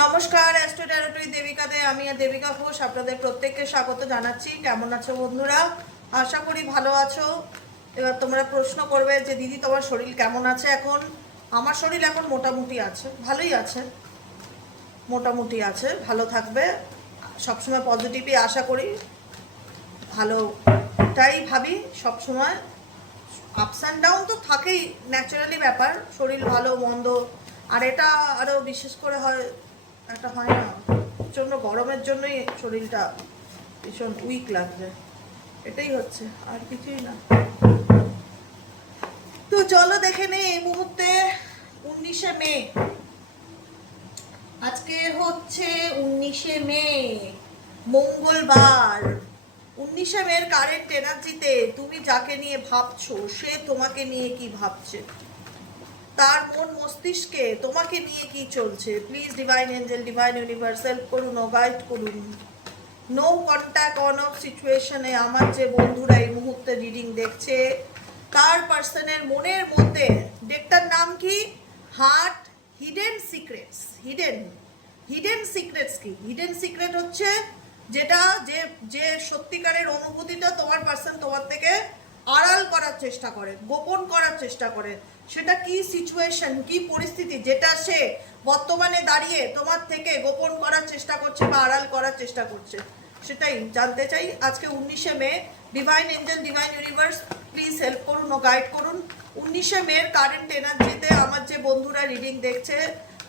নমস্কার, অ্যাস্ট্রো ট্যারোটরি দেবিকাতে আমি আর দেবিকা ঘোষ আপনাদের প্রত্যেককে স্বাগত জানাচ্ছি। কেমন আছো বন্ধুরা? আশা করি ভালো আছো। এবার তোমরা প্রশ্ন করবে যে দিদি তোমার শরীর কেমন আছে এখন? আমার শরীর এখন মোটামুটি আছে, ভালোই আছে, মোটামুটি আছে, ভালো থাকবে। সবসময় পজিটিভই আশা করি, ভালোটাই ভাবি সবসময়। আপস অ্যান্ড ডাউন তো থাকেই, ন্যাচারালি ব্যাপার, শরীর ভালো মন্দ। আর এটা আরও বিশেষ করে হয়, একটা হয় না, প্রচণ্ড গরমের জন্যই শরীরটা ভীষণ উইক লাগছে, এটাই হচ্ছে, আর কিছুই না। তো চলো দেখে নেই এই মুহূর্তে 19শে মে। আজকে হচ্ছে 19শে মে, মঙ্গলবার। 19শে মের কারেন্ট এনার্জিতে তুমি যাকে নিয়ে ভাবছো সে তোমাকে নিয়ে কি ভাবছে, তার মন মস্তিষ্কে তোমাকে নিয়ে কি চলছে। Please divine angel, divine universe help করুন ও গাইড করুন। নো কন্ট্যাক্ট অন অফ সিচুয়েশনে আমার যে বন্ধুরা এই মুহূর্তে রিডিং দেখছে, তার পার্সনের মনের মধ্যে, ডেকটার নাম কি? Heart hidden secrets. Hidden secrets কি? হিডেন সিক্রেট হচ্ছে যেটা, যে যে সত্যিকারের অনুভূতিটা তোমার পার্সন তোমার থেকে আড়াল করার চেষ্টা করে, গোপন করার চেষ্টা করে। সেটা কি সিচুয়েশন, কি পরিস্থিতি, যেটা সে বর্তমানে দাঁড়িয়ে তোমার থেকে গোপন করার চেষ্টা করছে বা আড়াল করার চেষ্টা করছে, সেটাই জানতে চাই আজকে 19শে May. Divine angel, divine universe please help করুন ও গাইড করুন। 19শে মের কারেন্ট এনার্জিতে আমার যে বন্ধুরা রিডিং দেখছে,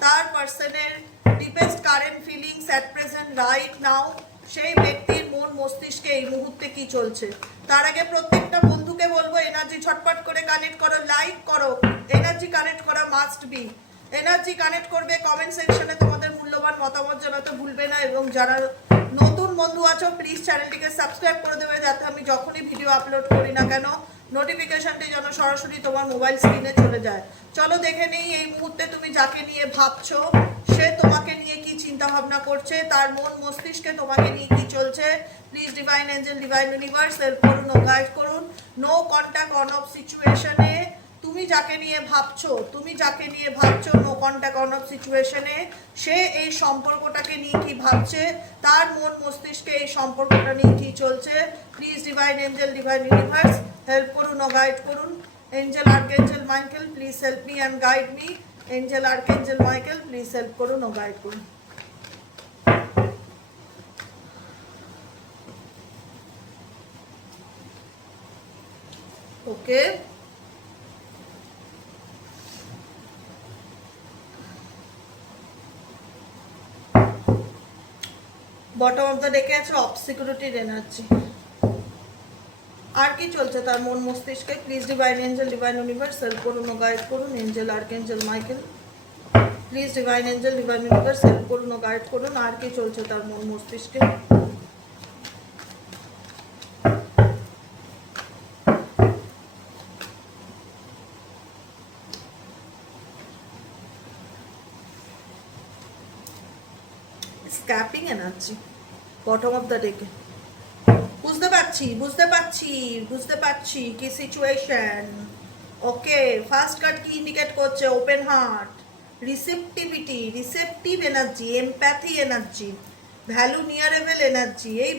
তার পার্সনের deepest current feelings at present right now, সেই ব্যক্তির মন মস্তিষ্কে এই মুহূর্তে কি চলছে। তার আগে প্রত্যেকটা বন্ধুকে বলবো এনার্জি ঝটপট করে কানেক্ট করো, লাইক করো। এনার্জি কানেক্ট করা মাস্ট বি। এনার্জি কানেক্ট করবে, কমেন্ট সেকশনে তোমাদের মূল্যবান মতামত জানাতে ভুলবে না। এবং যারা নতুন বন্ধু আছো প্লিজ চ্যানেলটিকে সাবস্ক্রাইব করে দেবে, যাতে আমি যখনই ভিডিও আপলোড করি না কেন নোটিফিকেশনটি যেন সরাসরি তোমার মোবাইল স্ক্রিনে চলে যায়। চলো দেখে নেই এই মুহূর্তে তুমি যাকে নিয়ে ভাবছো সে তোমাকে নিয়ে কি চিন্তা ভাবনা করছে, তার মন মস্তিষ্কে তোমাকে নিয়ে কি চলছে। Please divine angel, divine universe help করুন ও গাইড করুন। নো কন্ট্যাক্ট অন অফ সিচুয়েশনে তুমি যাকে নিয়ে ভাবছো, নো কন্ট্যাক্ট অন অফ সিচুয়েশনে সে এই সম্পর্কটাকে নিয়ে কি ভাবছে, তার মন মস্তিষ্কে এই সম্পর্কটা নিয়ে কি চলছে। Please divine angel, divine universe help করুন ও গাইড করুন। Angel archangel Michael please help me and guide me. Angel archangel Michael please help করুন ও গাইড করুন। ওকে, বটম অফ দ্য ডেকে আছে অবসিকিউরিটির এনার্জি। আর কি চলছে তার মন মস্তিষ্কে? Please divine angel, divine universe help করুন ও গাইড করুন। Angel archangel Michael please divine angel, divine universe help করুন ও গাইড করুন। আর কি চলছে তার মন মস্তিষ্কে? Escaping energy bottom of the ডেকে। বুঝতে পারছি কি সিচুয়েশন। ওকে, ফার্স্ট কার্ড কি ইন্ডিকেট করছে? Open heart, receptivity, receptive energy, empathy energy, vulnerable energy. এই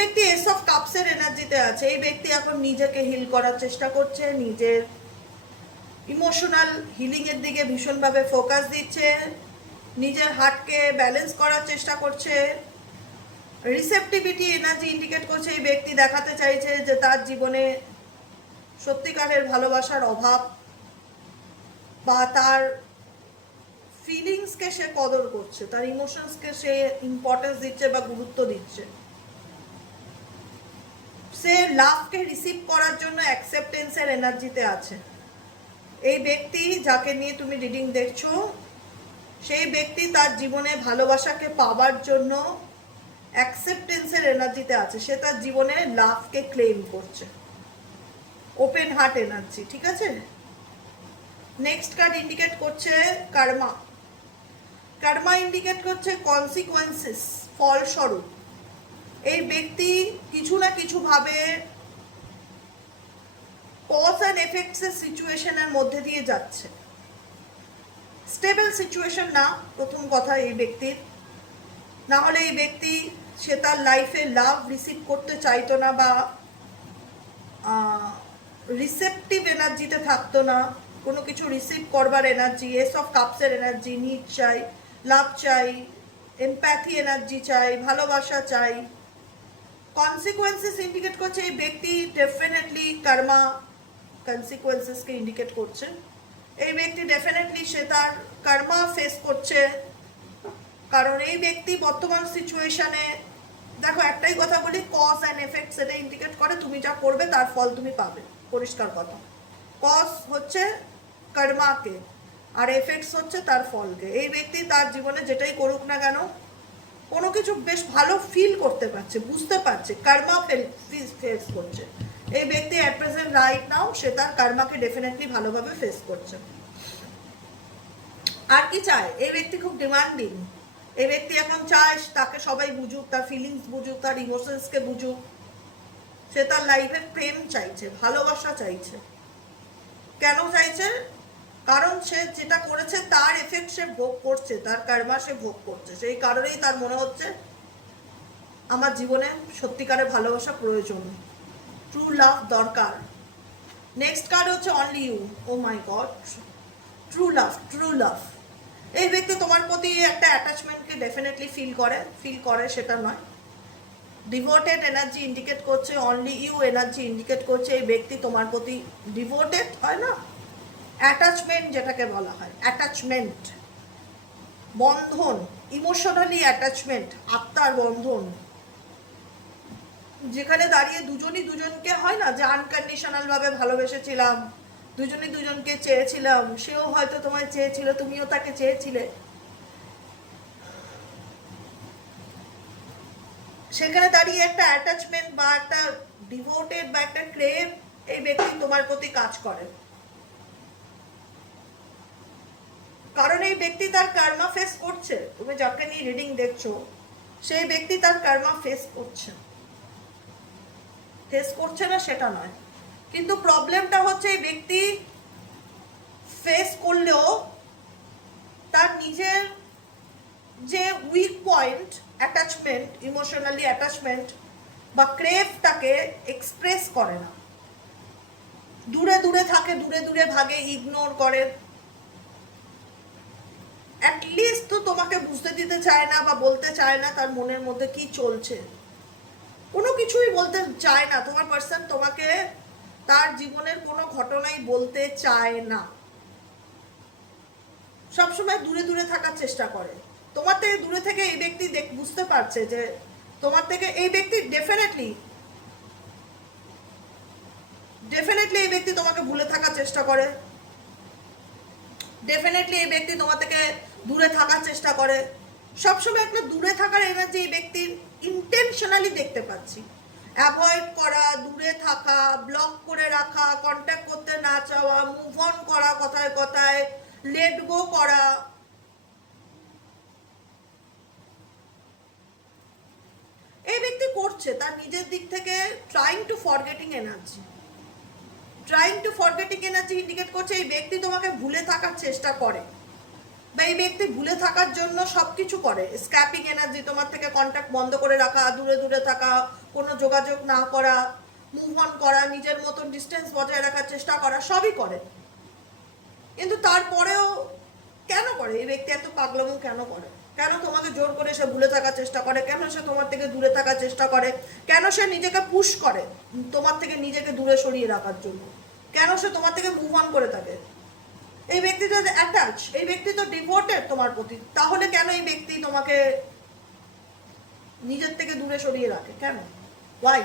ব্যক্তি এস অফ কাপসের এনার্জিতে আছে। এই ব্যক্তি এখন নিজেকে হিল করার চেষ্টা করছে, নিজের ইমোশনাল হিলিং এর দিকে ভীষণভাবে ফোকাস দিচ্ছে, নিজের হার্টকে ব্যালেন্স করার চেষ্টা করছে। রিসেপটিভিটি এনার্জি ইন্ডিকেট করছে এই ব্যক্তি দেখাতে চাইছে যে তার জীবনে সত্যিকারের ভালোবাসার অভাব, বা তার ফিলিংসকে সে কদর করছে, তার ইমোশনসকে সে ইম্পর্টেন্স দিচ্ছে বা গুরুত্ব দিচ্ছে। সে লাভকে রিসিভ করার জন্য অ্যাকসেপ্টেন্সের এনার্জিতে আছে। এই ব্যক্তি যাকে নিয়ে তুমি রিডিং দেখছো, সেই ব্যক্তি তার জীবনে ভালোবাসাকে পাওয়ার জন্য অ্যাকসেপ্টেন্সের এনার্জিতে আছে। সে তার জীবনে লাভকে ক্লেম করছে। ওপেন হার্ট এনার্জি, ঠিক আছে। নেক্সট কার্ড ইন্ডিকেট করছে কার্মা। কার্মা ইন্ডিকেট করছে কনসিকোয়েন্সেস, ফলস্বরূপ। এই ব্যক্তি কিছু না কিছু ভাবে কজ অ্যান্ড এফেক্টসের সিচুয়েশনের মধ্যে দিয়ে যাচ্ছে, স্টেবল সিচুয়েশন না প্রথম কথা এই ব্যক্তির। না হলে এই ব্যক্তি সে তার লাইফে লাভ রিসিভ করতে চাইতো না, বা রিসেপটিভ এনার্জিতে থাকতো না, কোনো কিছু রিসিভ করবার এনার্জি, এস অফ কাপসের এনার্জি, নিড চাই, লাভ চাই, এমপ্যাথি এনার্জি চাই, ভালোবাসা চাই। কনসিকুয়েন্সেস ইন্ডিকেট করছে এই ব্যক্তি ডেফিনেটলি কর্মা কনসিকুয়েন্সেসকে ইন্ডিকেট করছে। এই ব্যক্তি ডেফিনেটলি সে তার কর্মা ফেস করছে, কারণ এই ব্যক্তি বর্তমান সিচুয়েশনে, দেখো একটাই কথা বলি, কজ অ্যান্ড এফেক্ট সেটা ইন্ডিকেট করে তুমি যা করবে তার ফল তুমি পাবে, পরিষ্কার কথা। কজ হচ্ছে কর্মাকে আর এফেক্টস হচ্ছে তার ফলকে। এই ব্যক্তি তার জীবনে যেটাই করুক না কেন কোনো কিছু বেশ ভালো ফিল করতে পারছে, বুঝতে পারছে, কর্মা ফেস করছে। এই ব্যক্তি অ্যাট প্রেজেন্ট রাইট নাও সে তার কর্মাকে ডেফিনেটলি ভালোভাবে ফেস করছে। আর কি চায় এই ব্যক্তি? খুব ডিমান্ডিং। এই ব্যক্তি এখন চায় তাকে সবাই বুঝুক, তার ফিলিংস বুঝুক, তার ইমোশনসকে বুঝুক। সে তার লাইফে প্রেম চাইছে, ভালোবাসা চাইছে। কেন চাইছে? কারণ সে যেটা করেছে তার এফেক্ট সে ভোগ করছে, তার কর্মা সে ভোগ করছে। সেই কারণেই তার মনে হচ্ছে আমার জীবনে সত্যিকারের ভালোবাসা প্রয়োজন, ট্রু লাভ দরকার। নেক্সট কার্ড হচ্ছে only you. Oh my God, true love, true love. এই ব্যক্তি তোমার প্রতি একটা অ্যাটাচমেন্টকে ডেফিনেটলি ফিল করে সেটা নয়। ডিভোটেড এনার্জি ইন্ডিকেট করছে, অনলি ইউ এনার্জি ইন্ডিকেট করছে এই ব্যক্তি তোমার প্রতি ডিভোটেড, হয় না, অ্যাটাচমেন্ট যেটাকে বলা হয়, অ্যাটাচমেন্ট, বন্ধন, ইমোশনালি অ্যাটাচমেন্ট, আত্মার বন্ধন, যেখানে দাঁড়িয়ে দুজনই দুজনকে, হয় না যে আনকন্ডিশনাল ভাবে ভালোবেসেছিলাম, দুজনই দুজনকে চেয়েছিলাম, সেও হয়তো তোমায় চেয়েছিল, তুমিও তাকে চেয়েছিলে। সেখানে দাঁড়িয়ে একটা অ্যাটাচমেন্ট বা একটা ডিভোটেড বা একটা ক্রেভ এই ব্যক্তি তোমার প্রতি কাজ করে। কারণ এই ব্যক্তি তার কর্মা ফেস করছে। তুমি যাকে নিয়ে রিডিং দেখছো সেই ব্যক্তি তার কর্মা ফেস করছে না সেটা নয়, কিন্তু প্রবলেমটা হচ্ছে এই ব্যক্তি ফেস করলেও তার নিজের যে weak point, attachment, emotionally attachment বা ক্রেভটাকে এক্সপ্রেস করে না, দূরে দূরে থাকে, দূরে দূরে ভাগে, ইগনোর করে। অ্যাটলিস্ট তো তোমাকে বুঝতে দিতে চায় না বা বলতে চায় না তার মনের মধ্যে কি চলছে, কোনো কিছুই বলতে চায় না। তোমার পার্সন তোমাকে তার জীবনের কোনো ঘটনাই বলতে চায় না, সবসময় দূরে দূরে থাকার চেষ্টা করে। তোমার থেকে দূরে থেকে এই ব্যক্তি বুঝতে পারছে যে তোমার থেকে এই ব্যক্তি ডেফিনেটলি এই ব্যক্তি তোমাকে ভুলে থাকার চেষ্টা করে, ডেফিনেটলি এই ব্যক্তি তোমার থেকে দূরে থাকার চেষ্টা করে। সবসময় একটা দূরে থাকার এনার্জি এই ব্যক্তির ইন্টেনশনালি দেখতে পাচ্ছি। অ্যাভয়েড করা, দূরে থাকা, ব্লক করে রাখা, কন্ট্যাক্ট করতে না চাওয়া, মুভ অন করা, কথায় কথায় লেট গো করা। এই ব্যক্তি করছে তার নিজের দিক থেকে trying to forgetting energy. Trying to forgetting energy indicate করছে এই ব্যক্তি তোমাকে ভুলে থাকার চেষ্টা করে, বা এই ব্যক্তি ভুলে থাকার জন্য সবকিছু করে। স্ক্যাপিং এনার্জি, তোমার থেকে কন্ট্যাক্ট বন্ধ করে রাখা, দূরে দূরে থাকা, কোনো যোগাযোগ না করা, মুভ অন করা, নিজের মতন ডিস্টেন্স বজায় রাখার চেষ্টা করা, সবই করে। কিন্তু তারপরেও কেন করে এই ব্যক্তি এত পাগলামো কেন করে? কেন তোমাকে জোর করে সে ভুলে থাকার চেষ্টা করে? কেন সে তোমার থেকে দূরে থাকার চেষ্টা করে? কেন সে নিজেকে পুশ করে তোমার থেকে নিজেকে দূরে সরিয়ে রাখার জন্য? কেন সে তোমার থেকে মুভ অন করে থাকে? এই ব্যক্তি তো অ্যাটাচ, এই ব্যক্তি তো ডিভোটেড তোমার প্রতি, তাহলে কেন এই ব্যক্তি তোমাকে নিজের থেকে দূরে সরিয়ে রাখে? কেন? ওয়াই?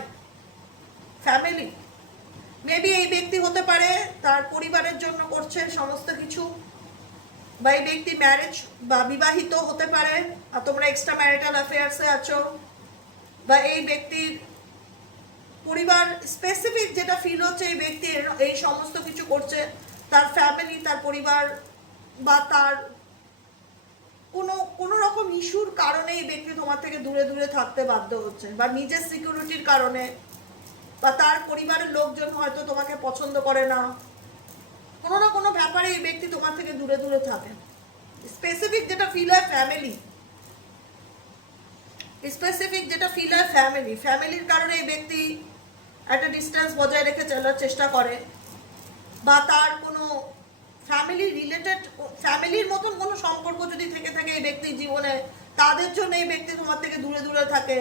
ফ্যামিলি মেবি এই ব্যক্তি হতে পারে তার পরিবারের জন্য করছে সমস্ত কিছু, বা এই ব্যক্তি ম্যারেজ বা বিবাহিত হতে পারে আর তোমরা এক্সট্রা ম্যারিটাল অ্যাফেয়ার্সে আছো, বা এই ব্যক্তির পরিবার স্পেসিফিক যেটা ফিল হচ্ছে এই ব্যক্তি এই সমস্ত কিছু করছে তার ফ্যামিলি, তার পরিবার বা তার কোনো রকম ইস্যুর কারণে এই ব্যক্তি তোমার থেকে দূরে দূরে থাকতে বাধ্য হচ্ছে, বা নিজের সিকিউরিটির কারণে বা তার পরিবারের লোকজন হয়তো তোমাকে পছন্দ করে না, কোনো না কোনো ব্যাপারে এই ব্যক্তি তোমার থেকে দূরে দূরে থাকে। স্পেসিফিক যেটা ফিল হয় ফ্যামিলি, স্পেসিফিক যেটা ফিল হয় ফ্যামিলি, ফ্যামিলির কারণে এই ব্যক্তি একটা ডিস্টেন্স বজায় রেখে চলার চেষ্টা করে, বা তার কোনো ফ্যামিলি রিলেটেড, ফ্যামিলির মতন কোনো সম্পর্ক যদি থেকে থাকে এই ব্যক্তির জীবনে, তাদের জন্য এই ব্যক্তি তোমার থেকে দূরে দূরে থাকে।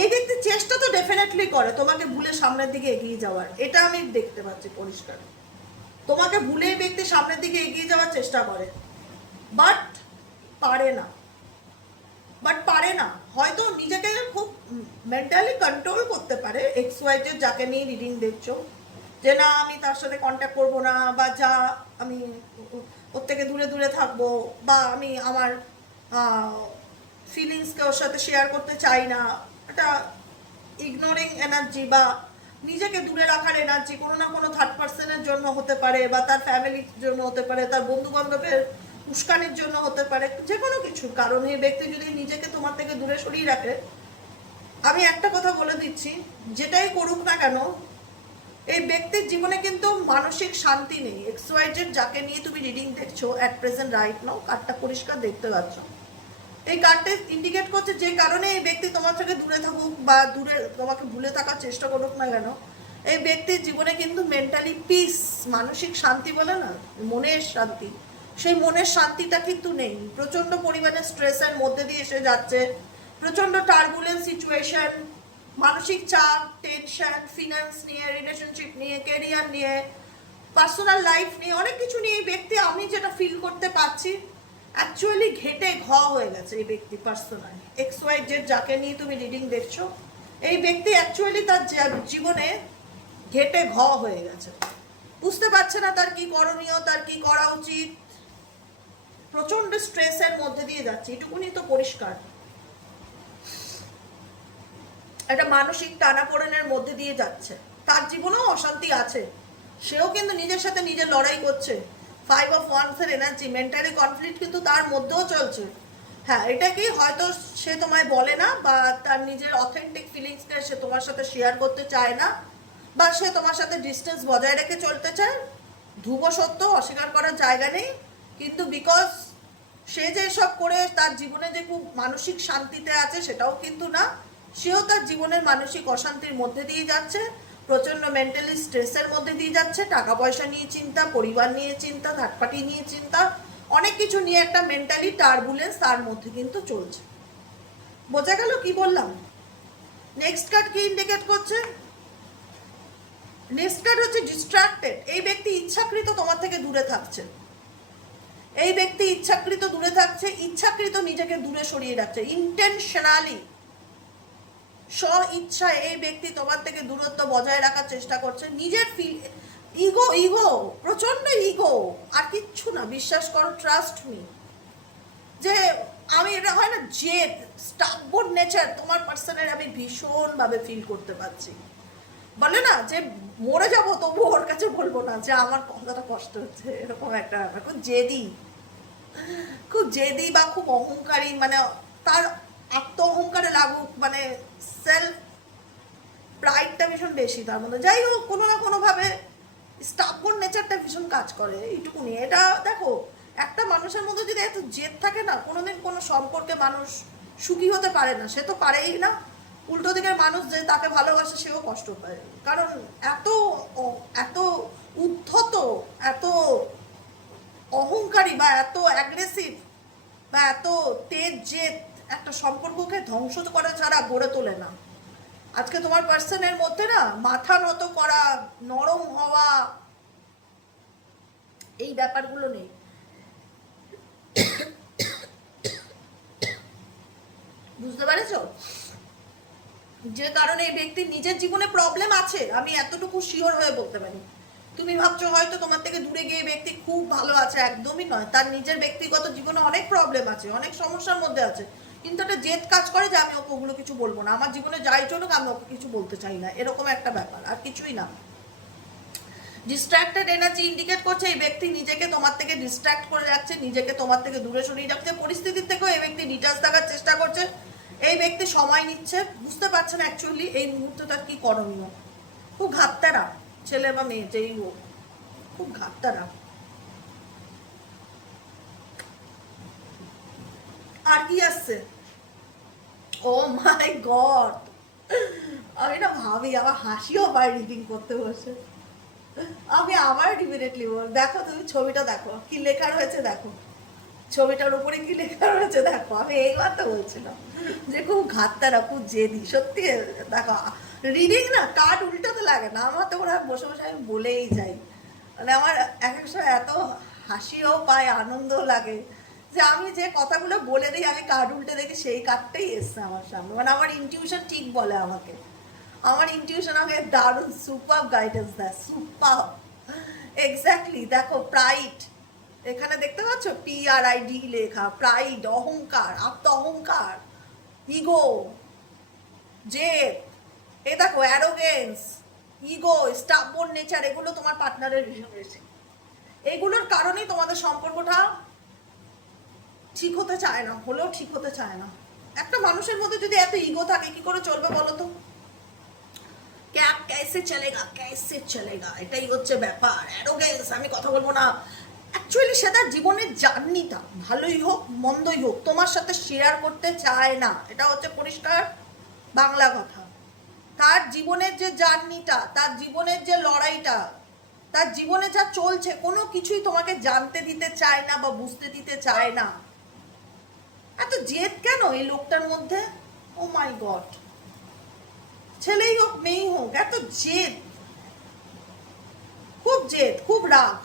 এই ব্যক্তি চেষ্টা তো ডেফিনেটলি করে তোমাকে ভুলে সামনের দিকে এগিয়ে যাওয়ার, এটা আমি দেখতে পাচ্ছি পরিষ্কার। তোমাকে ভুলে এই ব্যক্তি সামনের দিকে এগিয়ে যাওয়ার চেষ্টা করে, বাট পারে না, হয়তো নিজেকে খুব মেন্টালি কন্ট্রোল করতে পারে। এক্স ওয়াই জেড যাকে নিয়ে রিডিং দেখছো, যে না আমি তার সাথে কন্ট্যাক্ট করবো না, বা যা আমি ওর থেকে দূরে দূরে থাকবো, বা আমি আমার ফিলিংসকে ওর সাথে শেয়ার করতে চাই না, এটা ইগনোরিং এনার্জি বা নিজেকে দূরে রাখার এনার্জি কোনো না কোনো থার্ড পার্সনের জন্য হতে পারে, বা তার ফ্যামিলির জন্য হতে পারে, তার বন্ধু বান্ধবের উস্কানির জন্য হতে পারে, যে কোনো কিছুর কারণে এই ব্যক্তি যদি নিজেকে তোমার থেকে দূরে সরিয়ে রাখে, আমি একটা কথা বলে দিচ্ছি, যেটাই করুক না কেন এই ব্যক্তির জীবনে কিন্তু মানসিক শান্তি নেই। এক্স ওয়াই জেড যাকে নিয়ে তুমি রিডিং দেখছো অ্যাট প্রেজেন্ট রাইট নাও, কার্ডটা পরিষ্কার দেখতে পাচ্ছ। এই কার্ডটা ইন্ডিকেট করছে যে কারণে এই ব্যক্তি তোমার থেকে দূরে থাকুক বা দূরে তোমাকে ভুলে থাকার চেষ্টা করুক না কেন, এই ব্যক্তির জীবনে কিন্তু মেন্টালি পিস, মানসিক শান্তি বলে না, মনের শান্তি, সেই মনের শান্তিটা কিন্তু নেই। প্রচণ্ড পরিমাণে স্ট্রেসের মধ্যে দিয়ে এসে যাচ্ছে, প্রচণ্ড টার্বুলেন্স সিচুয়েশন, মানসিক চাপ, টেনশন, ফিনান্স নিয়ে, রিলেশনশিপ নিয়ে, কেরিয়ার নিয়ে, পার্সোনাল লাইফ নিয়ে, অনেক কিছু নিয়ে এই ব্যক্তি, আমি যেটা ফিল করতে পারছি, অ্যাকচুয়ালি ঘেটে ঘ হয়ে গেছে এই ব্যক্তি পার্সোনালি। এক্স ওয়াই জেড যাকে নিয়ে তুমি রিডিং দেখছো, এই ব্যক্তি অ্যাকচুয়ালি তার জীবনে ঘেটে ঘ হয়ে গেছে, বুঝতে পারছে না তার কি করণীয়, তার কি করা উচিত, প্রচন্ড স্ট্রেসের মধ্যে দিয়ে যাচ্ছে, এটুকুনি তো পরিষ্কার। একটা মানসিক টানাপোড়েনের মধ্যে দিয়ে যাচ্ছে, তার জীবনেও অশান্তি আছে, সেও কিন্তু নিজের সাথে নিজের লড়াই করছে। 5 অফ ওয়ান্স এর এনার্জি, মেন্টালি কনফ্লিক্ট কিন্তু তার মধ্যেও চলছে। হ্যাঁ, এটা কি হয়তো সে তোমায় বলে না, বা তার নিজের অথেন্টিক ফিলিংসকে সে তোমার সাথে শেয়ার করতে চায় না, বা সে তোমার সাথে ডিস্টেন্স বজায় রেখে চলতে চায়, ধ্রুব সত্য, অস্বীকার করার জায়গা নেই। কিন্তু বিকজ সে যে সব করে তার জীবনে যে খুব মানসিক শান্তিতে আছে সেটাও কিন্তু না, সেও তার জীবনের মানসিক অশান্তির মধ্যে দিয়ে যাচ্ছে, প্রচণ্ড মেন্টালি স্ট্রেসের মধ্যে দিয়ে যাচ্ছে, টাকা পয়সা নিয়ে চিন্তা, পরিবার নিয়ে চিন্তা, থার্ড পার্টি নিয়ে চিন্তা, অনেক কিছু নিয়ে একটা মেন্টালি টার্বুলেন্স তার মধ্যে কিন্তু চলছে। বোঝা গেল কি বললাম? নেক্সট কার্ড কি ইন্ডিকেট করছে? নেক্সট কার্ড হচ্ছে ডিস্ট্রাক্টেড। এই ব্যক্তি ইচ্ছাকৃত তোমার থেকে দূরে থাকছে, এই ব্যক্তি ইচ্ছাকৃত দূরে থাকছে, ইচ্ছাকৃত নিজেকে দূরে সরিয়ে রাখছে, ইন্টেনশনালি, স্ব ইচ্ছায় এই ব্যক্তি তোমার থেকে দূরত্ব বজায় রাখার চেষ্টা করছে। নিজের ইগো, প্রচন্ড ইগো, আর কিচ্ছু না, বিশ্বাস করো, ট্রাস্ট মি, যে আমি, এটা হয় না জেদ, স্টাববোর্ড নেচার তোমার পার্সনের আমি ভীষণভাবে ফিল করতে পারছি। বলে না যে মরে যাবো তবু ওর কাছে বলবো না যে আমার কথাটা কষ্ট হচ্ছে, এরকম একটা ব্যাপার। খুব জেদি বা খুব অহংকারী, মানে তার আত্ম অহংকারে লাগুক, মানে সেলফ প্রাইডটা ভীষণ বেশি তার মধ্যে। যাই হোক, কোনো না কোনোভাবে স্টাববোর্ড নেচারটা ভীষণ কাজ করে, এইটুকুনি। এটা দেখো, একটা মানুষের মধ্যে যদি এত জেদ থাকে না, কোনোদিন কোনো সম্পর্কে মানুষ সুখী হতে পারে না, সে তো পারেই না। উল্টো দিকের মানুষ যে তাকে ভালোবাসে সেও কষ্ট পায়, কারণ এত এত উদ্ধত, এত অহংকারী, বা এত অ্যাগ্রেসিভ, বা এত তেজ জেদ একটা সম্পর্ককে ধ্বংস করা ছাড়া গড়ে তোলে না। আজকে তোমার পার্সনের মধ্যে না মাথা নত করা, নরম হওয়া, এই ব্যাপারগুলো নেই। বুঝতে পারছো? যে কারণে এই ব্যক্তির নিজের জীবনে প্রবলেম আছে, আমি এতটুকু শিওর হয়ে বলতে পারি। তুমি ভাবছো হয়তো তোমার থেকে দূরে গিয়ে ব্যক্তি খুব ভালো আছে, একদমই নয়। তার নিজের ব্যক্তিগত জীবনে অনেক প্রবলেম আছে, অনেক সমস্যার মধ্যে আছে, কিন্তু একটা জেদ কাজ করে যে আমি ওকে ওগুলো কিছু বলবো না, আমার জীবনে যাই চলুক আমি ওকে কিছু বলতে চাই না, এরকম একটা ব্যাপার, আর কিছুই না। ডিস্ট্র্যাক্টেড এনার্জি ইন্ডিকেট করছে এই ব্যক্তি নিজেকে তোমার থেকে ডিস্ট্র্যাক্ট করে রাখছে, নিজেকে তোমার থেকে দূরে সরিয়ে রাখছে, পরিস্থিতির থেকেও এই ব্যক্তি ডিটাচ থাকার চেষ্টা করছে। এই ব্যক্তি সময় নিচ্ছে, বুঝতে পারছে না অ্যাকচুয়ালি এই মুহূর্তে তার কি করণীয়। খুব ঘাটতারা, ছেলে বা মেয়ে যেই হোক, খুব ঘাটতারা। আর কি আসছে? ও মাই গড, আমি না ভাবি আমার হাসিও পায় রিডিং করতে বসে। আমি আবার ডিফিনেটলি বল, দেখো তুমি ছবিটা দেখো কি লেখা রয়েছে, দেখো ছবিটার উপরে কি লেখা রয়েছে দেখো। আমি এই কথা বলছিলাম যে খুব ঘাটতারা, খুব জেদি, সত্যি। দেখো রিডিং না কার্ড উল্টাতে লাগে না, আমার তো মনে হয় বসে বসে আমি বলেই যাই। মানে আমার এক এক সময় এত হাসিও পায়, আনন্দও লাগে যে আমি যে কথাগুলো বলে দিই, আমি কার্ড উল্টে দেখি সেই কার্ডটাই এসছে আমার সামনে। মানে আমার ইনটিউশন ঠিক বলে আমাকে, আমার ইনটিউশন আমাকে দারুণ সুপার গাইডেন্স দেয়, সুপার। এক্স্যাক্টলি, দেখো প্রাইড, এখানে দেখতে পাচ্ছ PRID লেখা, প্রাইড, অহংকার, আত্ম অহংকার, ইগো, জেদ, এ দেখো অ্যারোগেন্স, ইগো, স্টাববর্ন নেচার, এগুলো তোমার পার্টনারের ভীষণ রয়েছে। এগুলোর কারণেই তোমাদের সম্পর্কটা ঠিক হতে চায় না, হলেও ঠিক হতে চায় না। একটা মানুষের মধ্যে যদি এত ইগো থাকে কি করে চলবে বলো তো? कैसे चलेगा, कैसे चलेगा, এটাই হচ্ছে ব্যাপার। অ্যারোগেন্স, আমি কথা বলবো না। অ্যাকচুয়ালি সেটা জীবনের জার্নিটা ভালোই হোক মন্দই হোক তোমার সাথে শেয়ার করতে চায় না, এটা হচ্ছে পরিষ্কার বাংলা কথা। তার জীবনের যে জার্নিটা, তার জীবনের যে লড়াইটা, তার জীবনে যা চলছে, কোনো কিছুই তোমাকে জানতে দিতে চায় না বা বুঝতে দিতে চায় না। এত জেদ কেন এই লোকটার মধ্যে? ও মাই গড, ছেলেই হোক মেয়েই হোক, এত জেদ, খুব জেদ, খুব রাগ।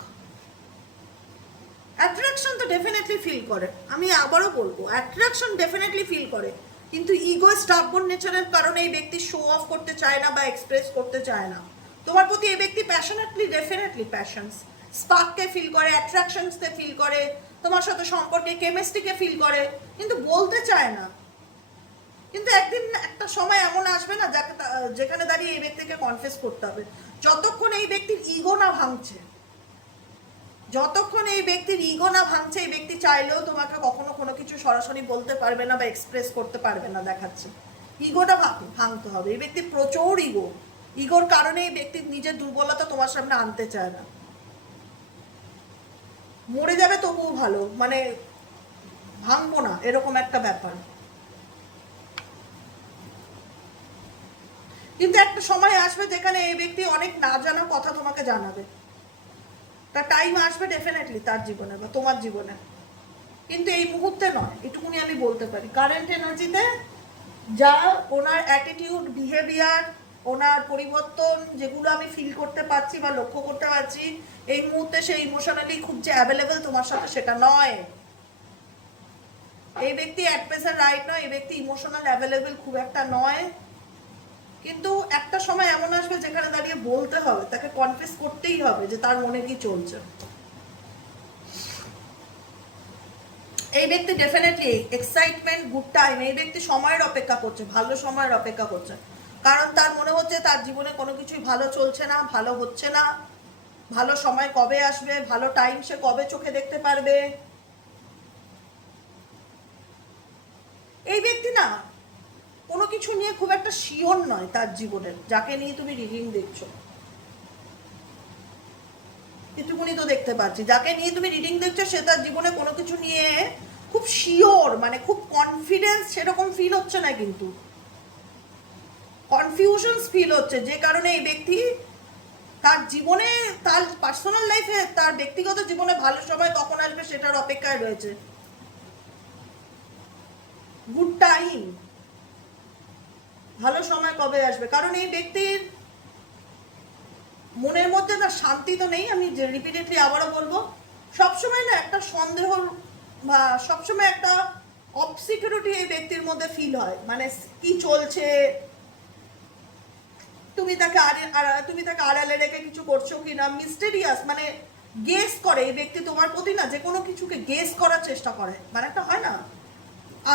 অ্যাট্রাকশন তো ডেফিনেটলি ফিল করে, আমি আবারও বলবো অ্যাট্রাকশন ডেফিনেটলি ফিল করে, কিন্তু ইগো স্টাববর্ন নেচারের কারণে এই ব্যক্তি শো অফ করতে চায় না বা এক্সপ্রেস করতে চায় না তোমার প্রতি। এই ব্যক্তি প্যাশনেটলি, ডেফিনেটলি প্যাশনস, স্পার্ককে ফিল করে, অ্যাট্রাকশনসকে ফিল করে, তোমার সাথে সম্পর্কে কেমিস্ট্রিকে ফিল করে, কিন্তু বলতে চায় না। কিন্তু একদিন একটা সময় এমন আসবে না যাকে যেখানে দাঁড়িয়ে এই ব্যক্তিকে কনফেস করতে হবে। যতক্ষণ এই ব্যক্তির ইগো না ভাঙছে, যতক্ষণ এই ব্যক্তির ইগো না ভাঙছে, এই ব্যক্তি চাইলেও তোমাকে কখনো কোনো কিছু সরাসরি বলতে পারবে না বা এক্সপ্রেস করতে পারবে না। দেখাচ্ছে ইগোটা ভাঙতে হবে। এই ব্যক্তি প্রচুর ইগো, ইগোর কারণে এই ব্যক্তির নিজের দুর্বলতা তোমার সামনে আনতে চায় না। মরে যাবে তবুও ভালো, মানে ভাঙবো না, এরকম একটা ব্যাপার। কিন্তু একটা সময় আসবে যেখানে এই ব্যক্তি অনেক না জানা কথা তোমাকে জানাবে, তার টাইম আসবে ডেফিনেটলি তার জীবনে বা তোমার জীবনে, কিন্তু এই মুহূর্তে নয়, এটুকুনি আমি বলতে পারি। কারেন্ট এনার্জিতে যা ওনার অ্যাটিটিউড, বিহেভিয়ার, ওনার পরিবর্তন যেগুলো আমি ফিল করতে পারছি বা লক্ষ্য করতে পারছি, এই মুহূর্তে সে ইমোশনালি খুব যে অ্যাভেলেবেল তোমার সাথে সেটা নয়। এই ব্যক্তি অ্যাট প্রেজেন্ট রাইট নয়, এই ব্যক্তি ইমোশনাল অ্যাভেলেবেল খুব একটা নয়। কিন্তু একটা সময় এমন আসবে যেখানে দাঁড়িয়ে বলতে হবে, তাকে কনফেস করতেই হবে যে তার মনে কি চলছে। এই ব্যক্তি ডেফিনেটলি এক্সাইটমেন্ট, গুড টাইম, এই ব্যক্তি সময়ের অপেক্ষা করছে, ভালো সময়ের অপেক্ষা করছে। কারণ তার মনে হচ্ছে তার জীবনে কোনো কিছুই ভালো চলছে না, ভালো হচ্ছে না। ভালো সময় কবে আসবে, ভালো টাইম সে কবে চোখে দেখতে পারবে। এই ব্যক্তি না কোনো কিছু নিয়ে খুব একটা শিওর নয় তার জীবনের, যাকে নিয়ে তুমি রিডিং দেখছো। এটুকুনি তো দেখতে পাচ্ছি, যাকে নিয়ে তুমি রিডিং দেখছো সে তার জীবনে কোনো কিছু নিয়ে খুব শিওর, মানে খুব কনফিডেন্স সেরকম ফিল হচ্ছে না, কিন্তু কনফিউশনস ফিল হচ্ছে। যে কারণে এই ব্যক্তি তার জীবনে, তার পার্সোনাল লাইফে, তার ব্যক্তিগত জীবনে ভালো সময় কখন আসবে সেটার অপেক্ষায় রয়েছে। গুড টাইম, ভালো সময় কবে আসবে, কারণ এই ব্যক্তির মনের মধ্যে না শান্তি তো নেই। আমি রিপিটেডলি আবারও বলবো, সবসময় না একটা সন্দেহ বা সবসময় একটা অবসিকিউরিটি এই ব্যক্তির মধ্যে ফিল হয়। মানে কি চলছে, তুমি তাকে আড়ালে রেখে কিছু করছো কিনা, মিস্টেরিয়াস, মানে গেস করে এই ব্যক্তি তোমার প্রতি না, যে কোনো কিছুকে গেস করার চেষ্টা করে। মানে একটা হয় না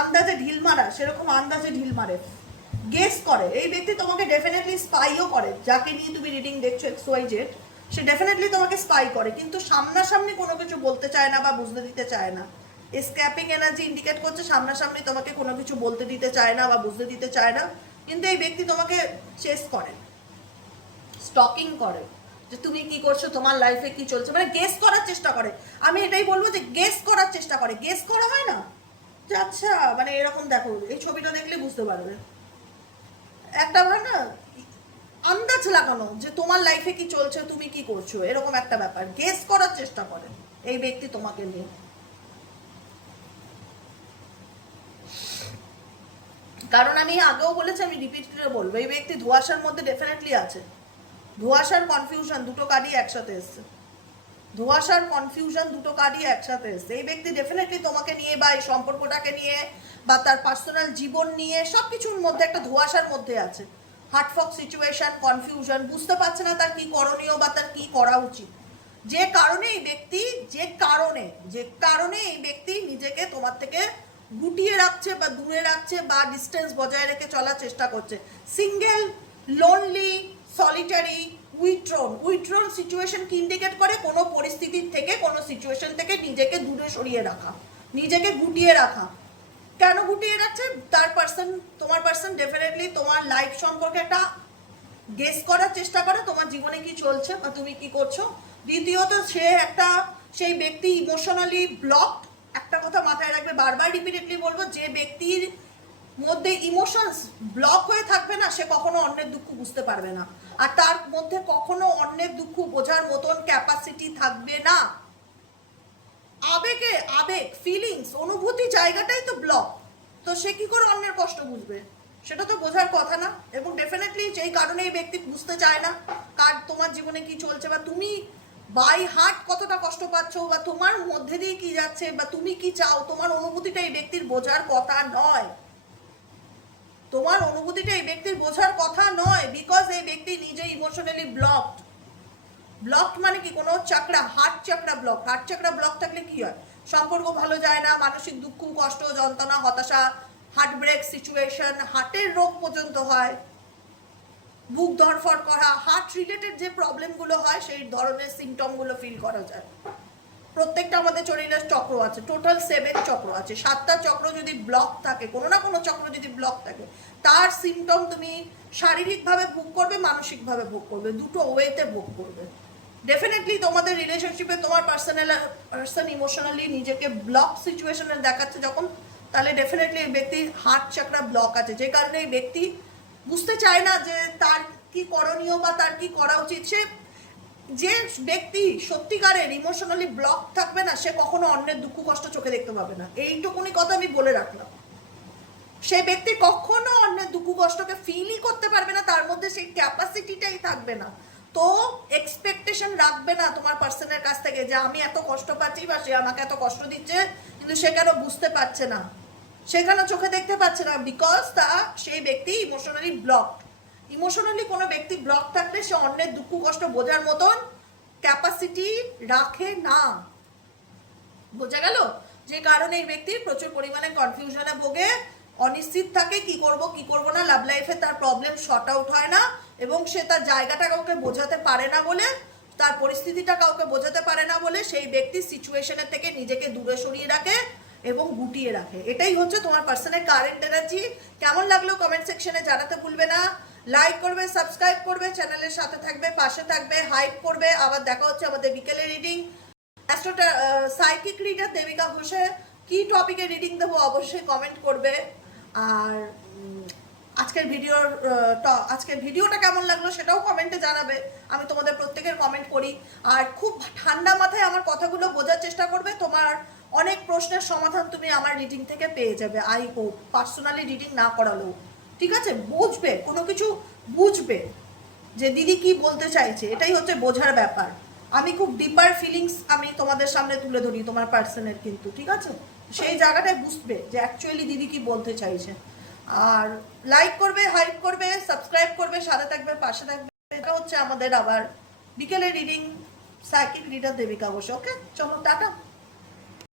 আন্দাজে ঢিল মারা, সেরকম আন্দাজে ঢিল মারে, গেস করে। এই ব্যক্তি তোমাকে ডেফিনেটলি স্পাইও করে, যাকে নিয়ে তুমি রিডিং দেখছো XYZ, সে ডেফিনেটলি তোমাকে স্পাই করে, কিন্তু সামনাসামনি কোনো কিছু বলতে চায় না বা বুঝতে দিতে চায় না। স্ক্যাপিং এনার্জি ইন্ডিকেট করছে সামনাসামনি তোমাকে কোনো কিছু বলতে দিতে চায় না বা বুঝতে দিতে চায় না, কিন্তু এই ব্যক্তি তোমাকে চেস করে, স্টকিং করে, যে তুমি কি করছো, তোমার লাইফে কি চলছে, মানে গেস করার চেষ্টা করে। আমি এটাই বলবো যে গেস করার চেষ্টা করে, গেস করা হয় না যে আচ্ছা মানে এরকম দেখো, এই ছবিটা দেখলে বুঝতে পারবে, একটা হয় না আন্দাজ লাগানো যে তোমার লাইফে কি চলছে, তুমি কি করছো, এরকম একটা ব্যাপার, গেস করার চেষ্টা করে এই ব্যক্তি তোমাকে নিয়ে। কারণ আমি আগেও বলেছি, আমি রিপিট করে বলবো, এই ব্যক্তি ধোঁয়াশার মধ্যে ডেফিনেটলি আছে। ধোঁয়াশার কনফিউশন দুটো কার্ডই একসাথে এসছে, ধোঁয়াশার কনফিউশন দুটো কার্ডই একসাথে এসছে। এই ব্যক্তি ডেফিনেটলি তোমাকে নিয়ে বা এই সম্পর্কটাকে নিয়ে বা তার পার্সোনাল জীবন নিয়ে সব কিছুর মধ্যে একটা ধোঁয়াশার মধ্যে আছে। হার্টফক সিচুয়েশন, কনফিউশন, বুঝতে পারছে না তার কি করণীয় বা তার কি করা উচিত। যে কারণে এই ব্যক্তি এই ব্যক্তি নিজেকে তোমার থেকে গুটিয়ে রাখছে বা দূরে রাখছে বা ডিস্টেন্স বজায় রেখে চলার চেষ্টা করছে। Single, lonely, solitary, withdrawn situation কি ইন্ডিকেট করে? কোনো পরিস্থিতির থেকে, কোনো সিচুয়েশন থেকে নিজেকে দূরে সরিয়ে রাখা, নিজেকে গুটিয়ে রাখা। কেন গুটিয়ে রাখছে? তার পার্সন, তোমার পার্সন ডেফিনেটলি তোমার লাইফ সম্পর্কে একটা গেস করার চেষ্টা করে, তোমার জীবনে কি চলছে বা তুমি কি করছো। দ্বিতীয়ত সেই ব্যক্তি ইমোশনালি ব্লকড। একটা কথা মাথায় রাখবে, বারবার রিপিটেডলি বলবো, যে ব্যক্তির মধ্যে ইমোশনস ব্লক হয়ে থাকবে না, সে কখনো অন্যের দুঃখ বুঝতে পারবে না, আর তার মধ্যে কখনো অন্যের দুঃখ বোঝার মতন ক্যাপাসিটি থাকবে না। আবেগ, ফিলিংস, অনুভূতি জায়গাটাই তো ব্লক, তো সে কি করে অন্যের কষ্ট বুঝবে? সেটা তো বোঝার কথা না। এবং ডেফিনেটলি যেই কারণে এই ব্যক্তি বুঝতে চায় না তোমার জীবনে কি চলছে, বা তুমি বাই হার্ট কতটা কষ্ট পাচ্ছ, বা তোমার মধ্যে দিয়ে কি যাচ্ছে, বা তুমি কি চাও, তোমার অনুভূতিটা এই ব্যক্তির বোঝার কথা নয়। তোমার অনুভূতিটা এই ব্যক্তির বোঝার কথা নয়, বিকজ এই ব্যক্তি নিজে ইমোশনালি ব্লকড। ব্লকড মানে কি? কোনো চাকরা, হার্ট চাকরা ব্লক থাকলে কি হয়? সম্পর্ক ভালো যায় না, মানসিক দুঃখ, কষ্ট, যন্ত্রণা, হতাশা, হার্ট ব্রেক সিচুয়েশন, হার্টের রোগ পর্যন্ত হয়, বুক ধরফর করা, হার্ট রিলেটেড যে প্রবলেমগুলো হয় সেই ধরনের সিমটমগুলো ফিল করা যায়। প্রত্যেকটা আমাদের শরীরের চক্র আছে, টোটাল 7 চক্র আছে। 7টা চক্র যদি ব্লক থাকে, কোনো না কোনো চক্র যদি ব্লক থাকে, তার সিমটম তুমি শারীরিকভাবে ভোগ করবে, মানসিকভাবে ভোগ করবে, দুটো ওয়েতে ভোগ করবে। ডেফিনেটলি তোমাদের রিলেশনশিপে তোমার পার্সন ইমোশনালি নিজেকে ব্লক সিচুয়েশনে দেখাচ্ছে যখন, তাহলে ডেফিনেটলি এই ব্যক্তির হার্ট চাকরা ব্লক আছে, যে কারণে এই ব্যক্তি বুঝতে চায় না যে তার কি করণীয় বা তার কি করা উচিত। যে ব্যক্তি সত্যিকারের ইমোশনালি ব্লক থাকবে না, সে কখনো অন্যের দুঃখ কষ্ট চোখে দেখতে পাবে না। এইটুকুনি কথা আমি বলে রাখলাম। সেই ব্যক্তি কখনো অন্যের দুঃখ কষ্টকে ফিলই করতে পারবে না, তার মধ্যে সেই ক্যাপাসিটিটাই থাকবে না। তো এক্সপেকটেশন রাখবে না তোমার পার্সনের কাছ থেকে যে আমি এত কষ্ট পাচ্ছি বা সে আমাকে এত কষ্ট দিচ্ছে, কিন্তু সে কেন বুঝতে পারছে না, সে কেন চোখে দেখতে পাচ্ছে না, বিকজ সেই ব্যক্তি ইমোশনালি ব্লকড। ইমোশনালি কোনো ব্যক্তি ব্লক থাকলে সে অন্যের দুঃখ কষ্ট বোঝার মতন ক্যাপাসিটি রাখে না। বোঝা গেল? যে কারণে এই ব্যক্তি প্রচুর পরিমাণে কনফিউশনে ভোগে, অনিশ্চিত থাকে, কি করব না, লাভ লাইফে তার প্রবলেম শর্ট আউট হয় না, এবং সে তার জায়গাটা কাউকে বোঝাতে পারে না বলে, তার পরিস্থিতিটা কাউকে বোঝাতে পারে না বলে সেই ব্যক্তি সিচুয়েশনের থেকে নিজেকে দূরে সরিয়ে রাখে এবং গুটিয়ে রাখে। এটাই হচ্ছে তোমার পার্সনের কারেন্ট এনার্জি। কেমন লাগলো কমেন্ট সেকশনে জানাতে ভুলবে না। লাইক করবে, সাবস্ক্রাইব করবে, চ্যানেলের সাথে থাকবে, পাশে থাকবে, হাইপ করবে। আবার দেখা হচ্ছে আমাদের বিকেলে রিডিং। সাইকিক রিডার দেবিকা ঘোষে কি টপিকে রিডিং দেবো অবশ্যই কমেন্ট করবে। আর আজকের ভিডিওটা কেমন লাগলো সেটাও কমেন্টে জানাবে, আমি তোমাদের প্রত্যেকের কমেন্ট করি। আর খুব ঠান্ডা মাথায় আমার কথাগুলো বোঝার চেষ্টা করবে, তোমার অনেক প্রশ্নের সমাধান তুমি আমার রিডিং থেকে পেয়ে যাবে। আই হোপ, পার্সোনালি রিডিং না করালেও ঠিক আছে, বুঝবে, কোনো কিছু বুঝবে যে দিদি কি বলতে চাইছে, এটাই হচ্ছে বোঝার ব্যাপার। আমি খুব ডিপার ফিলিংস আমি তোমাদের সামনে তুলে ধরি তোমার পার্সনের, কিন্তু ঠিক আছে সেই জায়গাটায় বুঝবে যে অ্যাকচুয়ালি দিদি কি বলতে চাইছে। আর লাইক করবে, হাইপ করবে, সাবস্ক্রাইব করবে, সাথে থাকবে, পাশে থাকবে। এটা হচ্ছে আমাদের আবার বিকেলের reading, psychic reader Debika Ghosh. Okay, চলো টাটা।